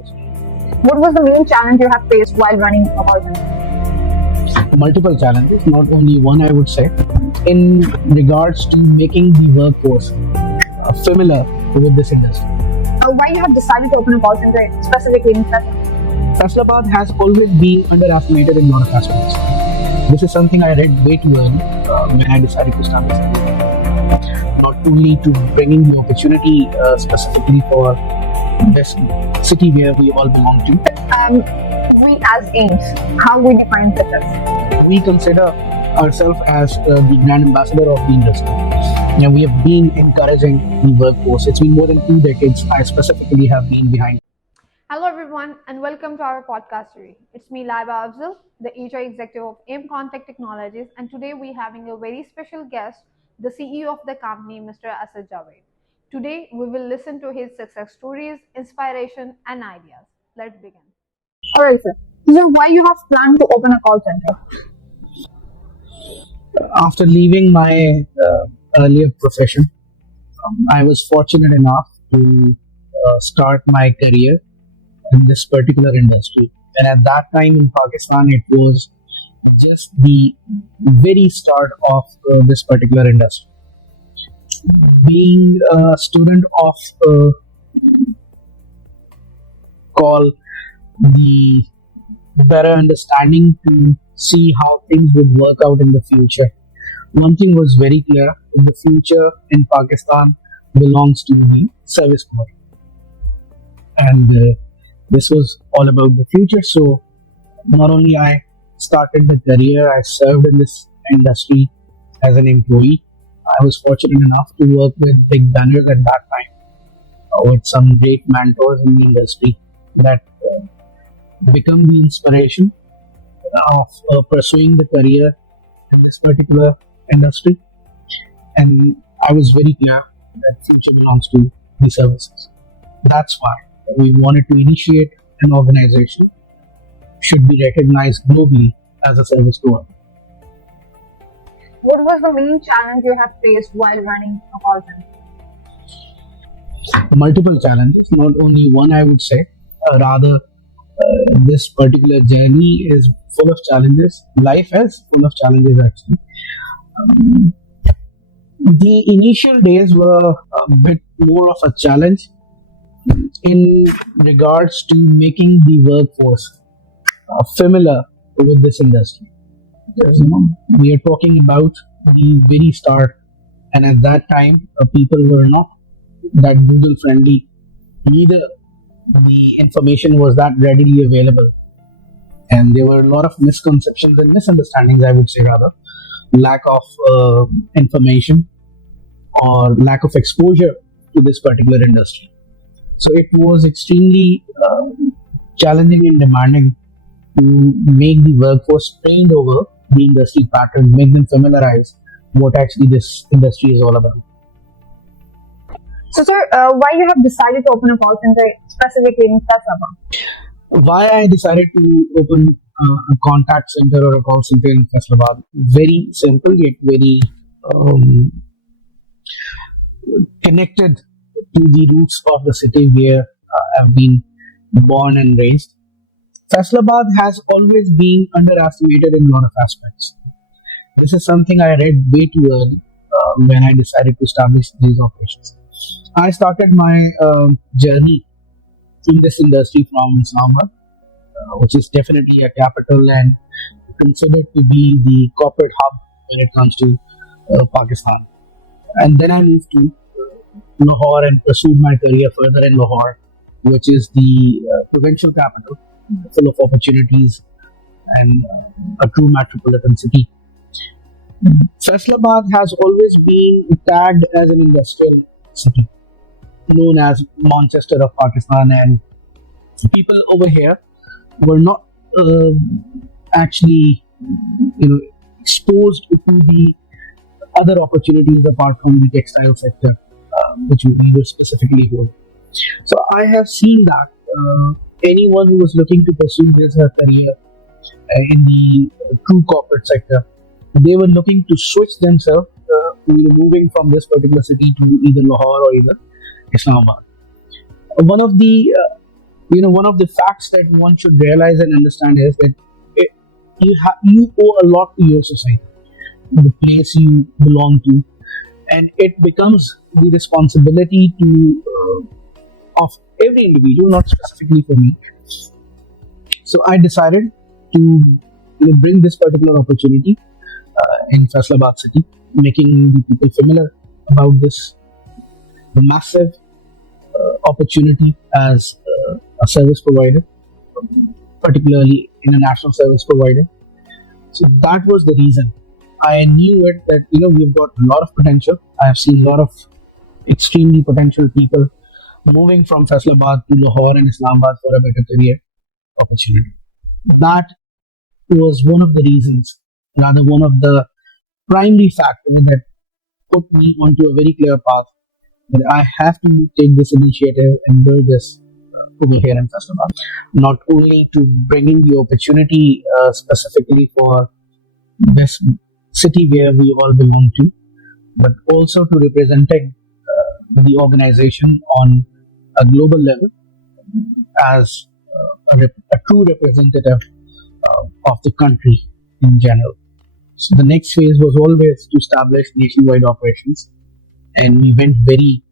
industry. What was the main challenge you have faced while running a call center? Multiple challenges, not only one, I would say, in regards to making the workforce familiar with this industry. Why you have decided to open a call center specifically in Faisalabad? Faisalabad has always been underestimated in a lot of aspects. This is something I read way too early when I decided to start this. Not only to bringing the opportunity specifically for this city where we all belong to. We as Ames, how we define success? We consider ourselves as the brand ambassador of the industry. We have been encouraging the workforce. It's been more than 2 decades. I specifically have been behind. Hello everyone and welcome to our podcast series. It's me Laiba Afzal, the HR executive of AIM Contact Technologies, and today we're having a very special guest, the CEO of the company, Mr. Asad Javed. Today we will listen to his success stories, inspiration and ideas. Let's begin. Alright sir. So why you have planned to open a call center? After leaving my earlier profession, I was fortunate enough to start my career in this particular industry. And at that time in Pakistan, it was just the very start of this particular industry. Being a student of call the better understanding to see how things would work out in the future. One thing was very clear: the future in Pakistan belongs to the service corps, and this was all about the future. So not only I started the career, I served in this industry as an employee. I was fortunate enough to work with big banners at that time, with some great mentors in the industry that become the inspiration of pursuing the career in this particular industry. And I was very clear that future belongs to the services. That's why we wanted to initiate an organization should be recognized globally as a service provider. What was the main challenge you have faced while running a call center? Multiple challenges, not only one, I would say. Rather, this particular journey is full of challenges. Life is full of challenges, actually. The initial days were a bit more of a challenge in regards to making the workforce familiar with this industry. Because, we are talking about the very start, and at that time, people were not that Google friendly. Neither the information was that readily available, and there were a lot of misconceptions and misunderstandings, I would say, rather lack of information or lack of exposure to this particular industry. So it was extremely challenging and demanding to make the workforce trained over the industry pattern, make them familiarize what actually this industry is all about. So sir, why you have decided to open a call center specifically in Faisalabad? Why I decided to open a contact center or a call center in Faisalabad? Very simple yet very connected to the roots of the city where I've been born and raised. Faisalabad has always been underestimated in a lot of aspects. This is something I read way too early when I decided to establish these operations. I started my journey in this industry from Islamabad, which is definitely a capital and considered to be the corporate hub when it comes to Pakistan. And then I moved to Lahore and pursued my career further in Lahore, which is the provincial capital, full of opportunities and a true metropolitan city. Faisalabad has always been tagged as an industrial city, known as Manchester of Pakistan, and people over here were not actually, exposed to the other opportunities apart from the textile sector, which we were specifically doing. So I have seen that anyone who was looking to pursue this career in the true corporate sector, they were looking to switch themselves, moving from this particular city to either Lahore or either Islamabad. One of the One of the facts that one should realize and understand is that it, you owe a lot to your society, the place you belong to, and it becomes the responsibility to of every individual, not specifically for me. So I decided to bring this particular opportunity in Faisalabad city, making the people familiar about this massive opportunity as a service provider, particularly in a national service provider. So that was the reason. I knew it that we've got a lot of potential. I have seen a lot of extremely potential people moving from Faisalabad to Lahore and Islamabad for a better career opportunity. That was one of the reasons, rather one of the primary factors that put me onto a very clear path that I have to take this initiative and build this over here in Faisalabad. Not only to bringing the opportunity specifically for this city where we all belong to, but also to representing the organization on a global level as a true representative of the country in general. So the next phase was always to establish nationwide operations, and we went very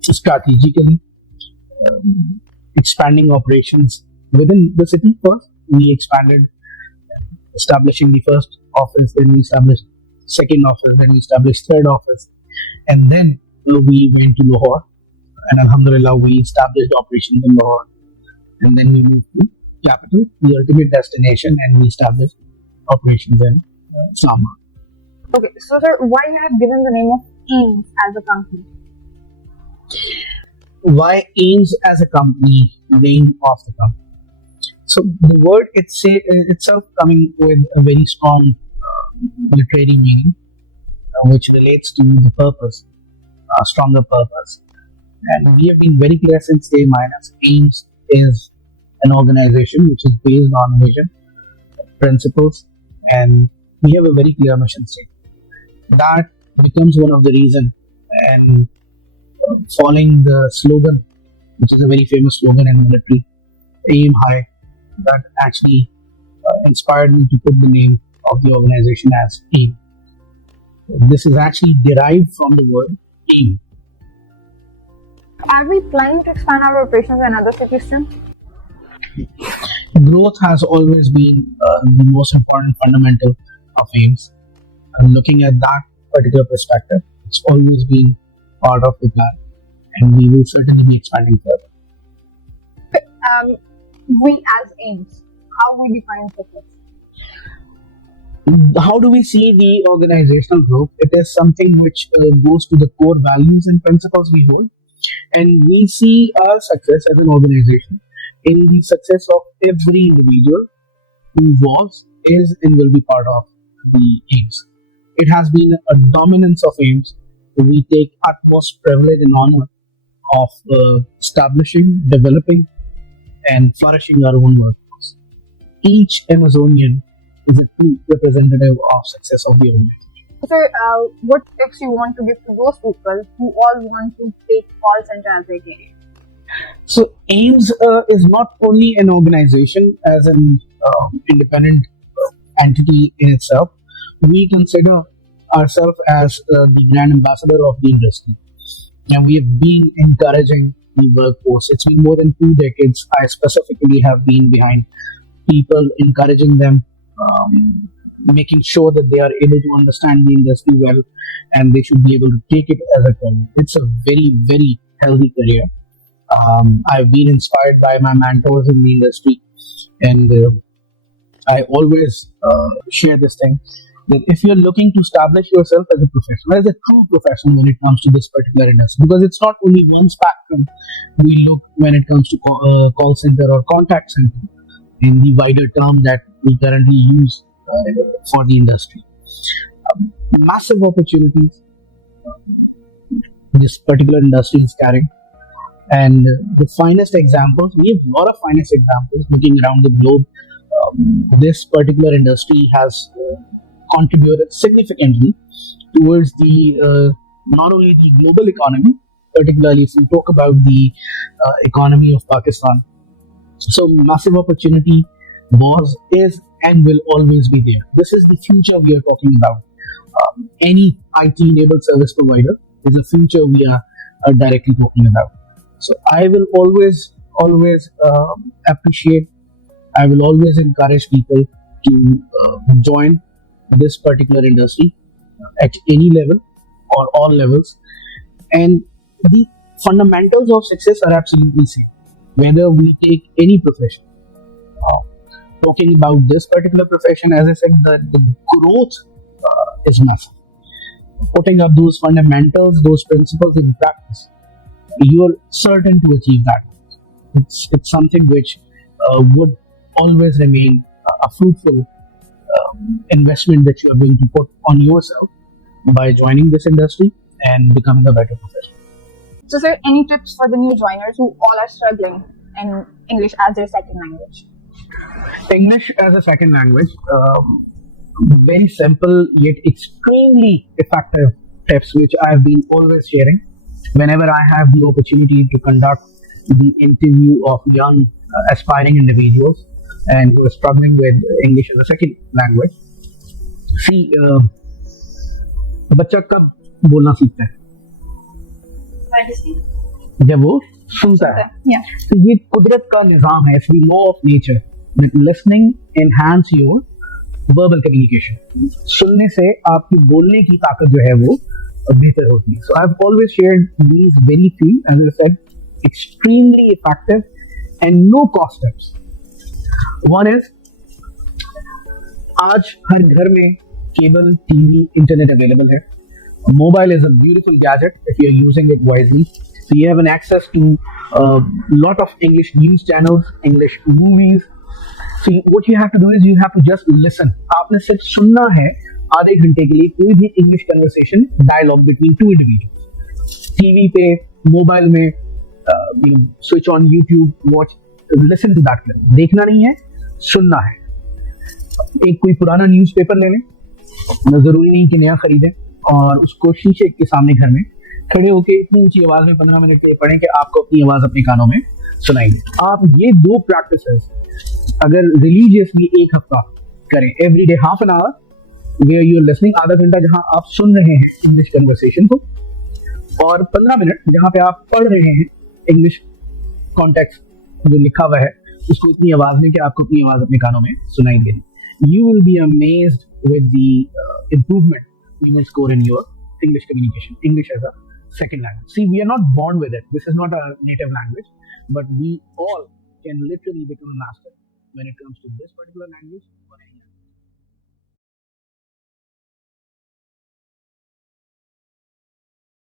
strategically, expanding operations within the city first. We expanded, establishing the first office, then we established second office, then we established third office, and then we went to Lahore, and Alhamdulillah we established operations in Lahore, and then we moved to capital, the ultimate destination, and we established operations in Islamabad. Okay, so sir, why you have given the name of AIMS as a company? Why AIMS as a company, name of the company? So the word itself coming with a very strong literary meaning, which relates to the purpose, a stronger purpose. And we have been very clear since day minus. AIMS is an organization which is based on vision, principles, and we have a very clear mission statement. That becomes one of the reasons, and following the slogan, which is a very famous slogan in military, aim high, that actually inspired me to put the name of the organization as AIM. This is actually derived from the word aim. Are we planning to expand our operations in other cities soon? Growth has always been the most important fundamental of AIMS. And looking at that particular perspective, it's always been part of the plan, and we will certainly be expanding further. We as AIMS, how we define success? How do we see the organizational growth? It is something which goes to the core values and principles we hold, and we see our success as an organization in the success of every individual who was, is, and will be part of the AIMS. It has been a dominance of AIMS. We take utmost privilege and honor of establishing, developing, and flourishing our own workforce. Each Amazonian is a true representative of success of the organization. Sir, what tips you want to give to those people who all want to take call center as their career? So AIMS is not only an organization as an independent entity in itself. We consider ourselves as the brand ambassador of the industry, and we have been encouraging the workforce. It's been more than 2 decades. I specifically have been behind people, encouraging them, making sure that they are able to understand the industry well, and they should be able to take it as a career. It's a very, very healthy career. I've been inspired by my mentors in the industry, and I always share this thing that if you're looking to establish yourself as a professional, as a true professional when it comes to this particular industry, because it's not only one spectrum we look when it comes to call center or contact center in the wider term that we currently use for the industry. Massive opportunities this particular industry is carrying. And the finest examples, we have a lot of finest examples looking around the globe. This particular industry has contributed significantly towards the not only the global economy, particularly if we talk about the economy of Pakistan. So massive opportunity was, is, and will always be there. This is the future we are talking about. Any IT-enabled service provider is a future we are directly talking about. So I will always appreciate. I will always encourage people to join this particular industry at any level or all levels. And the fundamentals of success are absolutely same. Whether we take any profession, uh, talking about this particular profession, as I said, the growth is massive. Putting up those fundamentals, those principles in practice, you're certain to achieve that. It's something which would always remain a fruitful investment that you are going to put on yourself by joining this industry and becoming a better professional. So, sir, any tips for the new joiners who all are struggling in English as their second language? English as a second language, very simple yet extremely effective tips which I've been always sharing whenever I have the opportunity to conduct the interview of young aspiring individuals and who are struggling with English as a second language. See, बच्चा कब बोलना सीखता है? जब वो सुनता है. Yeah. तो ये कुदरत का निज़ाम है, it's the law of nature that listening enhance your verbal communication. सुनने से आपकी बोलने की ताकत जो है वो बेहतर होती है. So I've always shared these very few, as I said, extremely effective and no cost tips. One is, आज हर घर में केबल, टीवी, इंटरनेट अवेलेबल है. Mobile is a beautiful gadget if you're using it wisely. So you have an access to a lot of English news channels, English movies. So what you have to do is you have to just listen. आपने सिर्फ सुनना है आधे घंटे के लिए कोई भी English conversation, dialogue between two individuals. TV पे, मोबाइल में, switch on YouTube, watch, listen to that clip. देखना नहीं है, सुनना है. एक कोई पुराना न्यूज़पेपर ले लें, जरूरी नहीं कि नया खरीदें, और उसको शीशे के सामने घर में खड़े होकर इतनी ऊंची आवाज में 15 मिनट के लिए पढ़ें कि आपको अपनी आवाज अपने कानों में सुनाई दे. आप ये दो प्रैक्टिसेस अगर रिलीजियसली एक हफ्ता करें, every day half an hour where you are listening, आधा घंटा जहां आप सुन रहे हैं इंग्लिश कन्वर्सेशन को, और 15 मिनट जहां पे आप पढ़ रहे हैं इंग्लिश कॉन्टेक्स्ट जो लिखा हुआ है उसको इतनी आवाज में कि आपको अपनी आवाज अपने कानों में सुनाई दे. You will be amazed with the improvement you will score in your English communication, English as a second language. See, we are not born with it. This is not our native language, but we all can literally become a master when it comes to this particular language or